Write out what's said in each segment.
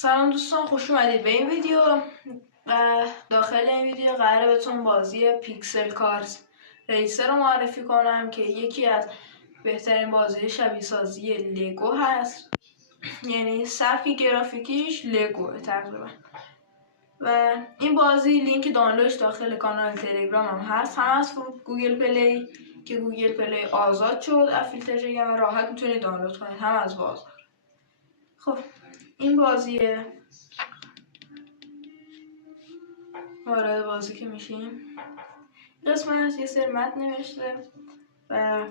سلام دوستان، خوش اومدید به این ویدیو. داخل این ویدیو قراره بهتون بازی پیکسل کارز ریسر رو معرفی کنم که یکی از بهترین بازی شبیه سازی لگو هست. یعنی سبک گرافیکیش لگوه تقریبا. و این بازی لینک دانلودش داخل کانال تلگرام هم هست، هم از گوگل پلی که گوگل پلی آزاد شد از فیلتر شکن و راحت میتونید دانلود کنید، هم از بازار. خب این بازیه، وارد بازی که میشیم قسمت یه سری متن نوشته و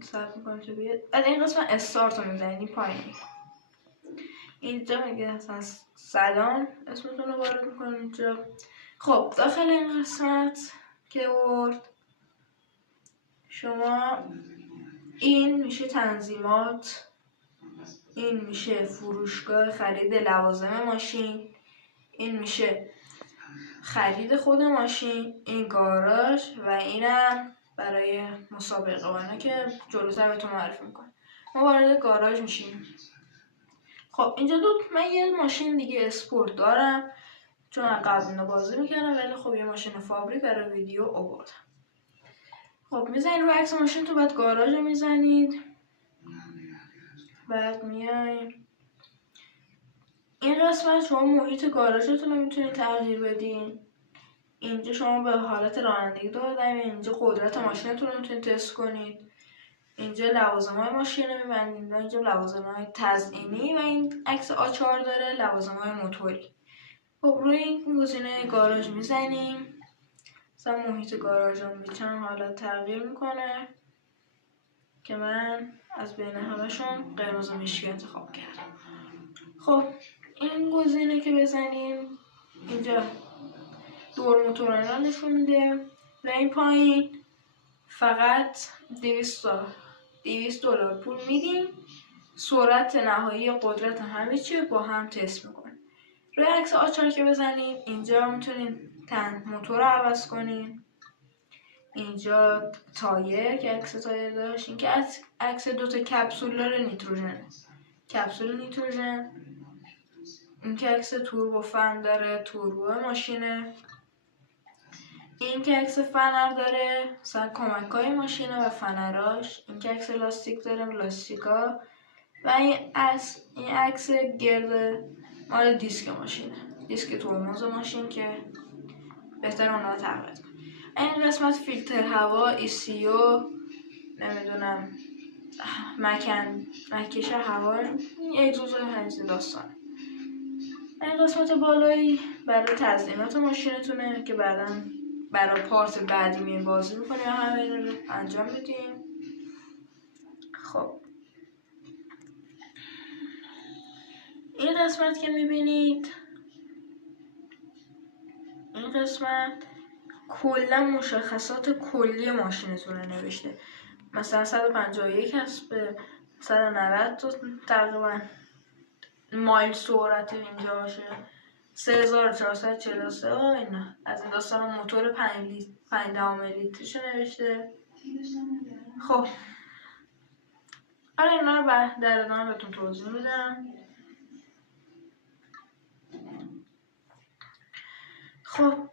صرف میکنم که بیاد. بعد این قسمت استارت رو میزنید پایین. اینجا میگه اصلا سلام، اسمتون رو وارد میکنم اینجا. خب داخل این قسمت که ورد شما این میشه تنظیمات، این میشه فروشگاه خرید لوازم ماشین، این میشه خرید خود ماشین، این گاراژ و اینم برای مسابقه وانه که جلوتر بهتون معرفی میکنم. ما وارد گاراژ میشیم. خب اینجا من یه ماشین دیگه اسپورت دارم چون قبل اینو بازی میکردم، ولی خب یه ماشین فابریک برای ویدیو آوردم. خب میزنید روی عکس ماشین تو، بعد گاراژ رو میزنید، بعد میایم این قسمت شما محیط گاراژتون رو میتونید تغییر بدین. اینجا شما به حالت رانندگی دادم، اینجا قدرت ماشینتون رو میتونید تست کنید، اینجا لوازم‌های ماشین رو میبندید و اینجا لوازم‌های تزیینی و این عکس آچار داره لوازم‌های موتوری. خب روی این گزینه گاراژ میزنیم، مثلا محیط گاراژم به چند حالت تغییر میکنه که من از بین همشون قرمز و مشکی انتخاب کردم. خب این گزینه که بزنیم اینجا دور موتور اینا نشون میده و این پایین فقط 200 دلار پول میدیم، سرعت نهایی قدرت همه چی با هم تست میکنیم. روی عکس آچار که بزنیم اینجا میتونیم موتور رو عوض کنیم، اینجا تایر که عکس تایر داشت، این که عکس دوتا کپسول داره نیتروژن، کپسول نیتروژن، این که عکس توربو فن داره، توربو ماشینه، این که عکس فنر داره مثلا کمک‌های ماشینه و فنراش، این که عکس لاستیک داره لاستیکا، و این عکس گرد مال دیسک ماشینه، دیسک ترمز ماشین که بهتر اونها تغییر کنه. این قسمت فیلتر هوا، ECU، نمیدونم مکش هوا، اگزوز همین داستان. این قسمت بالایی برای تزیینات ماشینتونه که بعدا برای پارت بعدی میریم بازی میکنیم و همه این رو انجام میدیم. خب این قسمت که میبینید، این قسمت کلا مشخصات کلی ماشینتون رو نوشته، مثلا 151 هست به 190 تقریبا مایل سرعت اینجا باشه، 3443 اینا از این داستان. موتور 5 لیترش نوشته. خب آره اینا رو در ادامه بهتون توضیح میدم. خب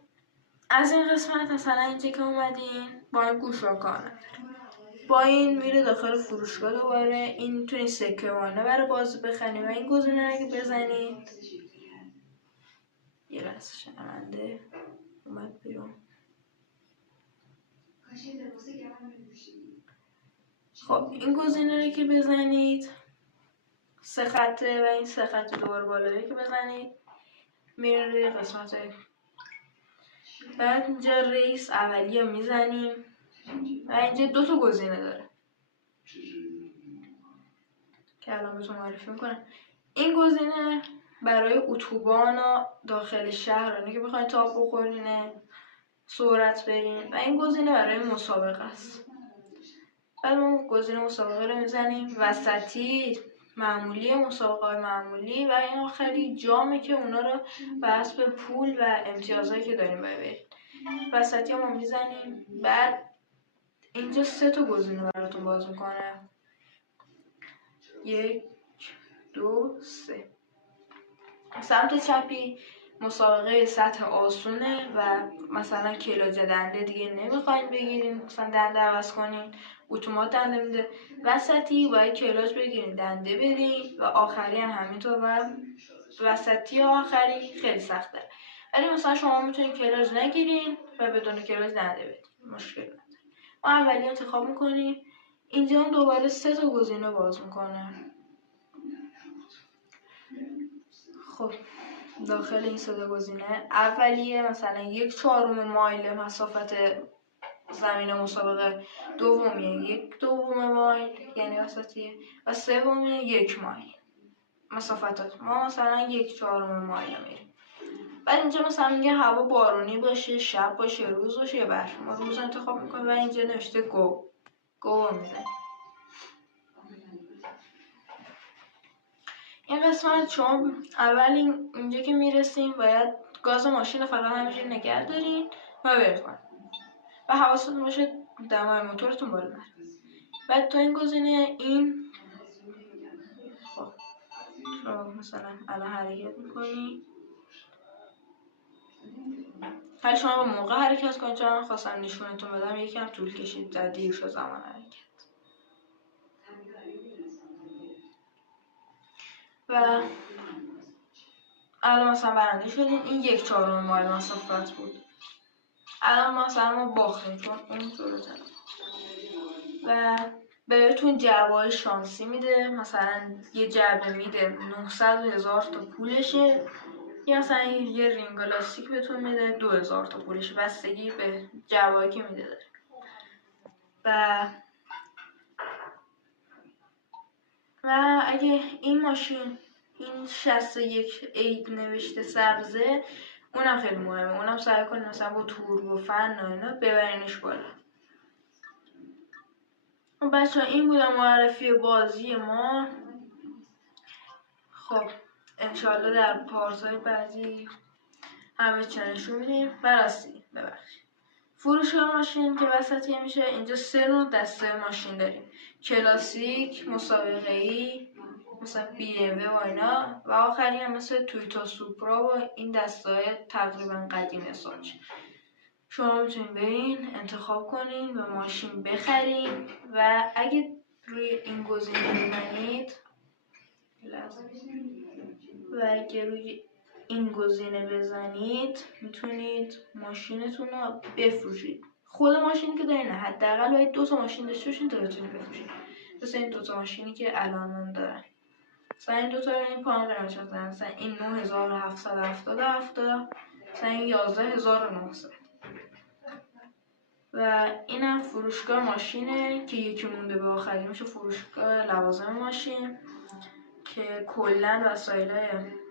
از این قسمت مثلا اینجا که اومدین با این گوش را کار نداره، با این میره داخل فروشگاه دوباره. این میتونید سکه وانه برای بازی بخرید و این گزینه رو اگه بزنید یه لحظه شنونده اومد بیرون. خب این گزینه رو که بزنید 3 خطه و این 3 خط دوباره بالایی که بزنید میره روی قسمت بعد اینجا ریس اولیه میزنیم و اینجا 2 تا گزینه داره که الان بهتون معرفی میکنم. این گزینه برای اتوبان و داخل شهر که بخواید تاپ بخورینه سرعت برین، و این گزینه برای مسابقه است. بعد ما گزینه مسابقه رو میزنیم، وسطی معمولی، مسابقه معمولی، و این آخری جامه که اونا رو بر حسب پول و امتیازهایی که داریم ببرید. وسطی ما میزنیم، بعد اینجا 3 تا گزینه براتون باز میکنه. 1 2 3. سمت چپی مسابقه سطح آسونه و مثلا کلاج دنده دیگه نمیخواین بگیرین، مثلا دنده عوض کنین، اتومات دنده میده. وسطی باید کلاج بگیرین دنده بدین و آخری هم همینطور. و وسطی آخری خیلی سخته، ولی مثلا شما میتونین کلاج نگیرین و بدون کلاج دنده بدین، مشکل نداره. ما اولی انتخاب میکنیم. اینجا هم دوباره 3 تا گزینه باز میکنه. خب داخل این 3 تا گزینه اولیه مثلا 1/4 مایل مسافت زمین مسابقه، دومیه 1/2 مایل یعنی وسطیه، و سومیه 1 مایل مسافتات. ما مثلا 1/4 مایل میریم. بعد اینجا مثلا میگه هوا بارونی باشه، شب باشه، روز باشه یا برف. ما روز انتخاب میکنیم و اینجا نوشته گو میزنیم. این قسمت چون اول اینجا که میرسیم باید گاز ماشین فقط همینجوری نگه دارین و برید کنید و حواستون باشه دمای موتورتون بالا نره. بعد تو این گزینه این خب شما مثلا الان حرکت میکنی، هر شما با موقع حرکت کنید. چون من خواستم نشونتون بدم یکم طول کشید و دیر شد زمان حرکت. و الان مثلا برنده شدین. این 1/4 مایل مسافت بود. الان مثلا ما باختیم چون اون جلوتر و بهتون جعبه‌های شانسی میده. مثلا یه جعبه میده 900,000 تا پولشه، یا مثلا یه رینگ لاستیک بهتون میده 2000 تا پولشه، بستگی به جعبه‌ای که میده داره. و اگه این ماشین این 61 عید نوشته سبزه، اونم خیلی مهمه. اونم سعی کنید مثلا با توربو فن و اینا ببرینش بالا. بچه این بوده معرفی بازی ما. خب انشالله در پارت‌های بعدی همه چی نشون میدیم. براستی ببخشید فروشگاه ماشین که وسطیه میشه، اینجا 3 نوع دسته ماشین داریم: کلاسیک، مسابقه‌ای مثلا BMW و اینا، و آخری هم مثل تویوتا سوپرا و این دسته‌های تقریبا قدیمی ساج. شما میتونید برین انتخاب کنین و ماشین بخرین و اگه روی این گزینه بزنید میتونید ماشینتون رو بفروشید. خود ماشینی که دارین نه، حداقل باید 2 تا ماشین داشته باشین تا بتونید بفروشید. مثلا این 2 تا ماشینی که الان من دارم، مثلا این 2 تا رو این پایین قیمتش می‌ذارم. مثلا این 9770، مثلا این 11900. و اینم فروشگاه ماشینه که یکی مونده به آخری میشه فروشگاه لوازم ماشین که کلا وسایل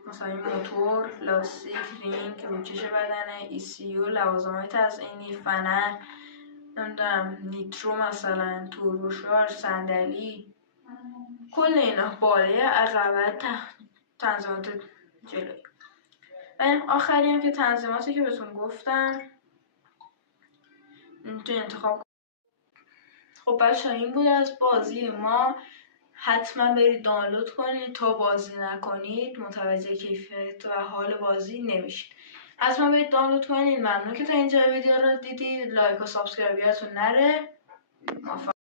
مثلا موتور، لاستیک، رینگ، روکش بدنه، ECU، لوازم‌های تزئینی، فنر، نمیدونم نیترو، مثلا توربوشار، صندلی، کل اینا، باره، عقبه، تنظیمات جلویی. و آخری هم که تنظیماتی که بهتون گفتم میتونید انتخاب. خب بچه این بود از بازی ما. حتما برید دانلود کنید. تا بازی نکنید متوجه کیفیت و حال بازی نمیشید. حتما برید دانلود کنید. ممنون که تا اینجا ویدیو رو دیدید. لایک و سابسکرایب یادتون نره.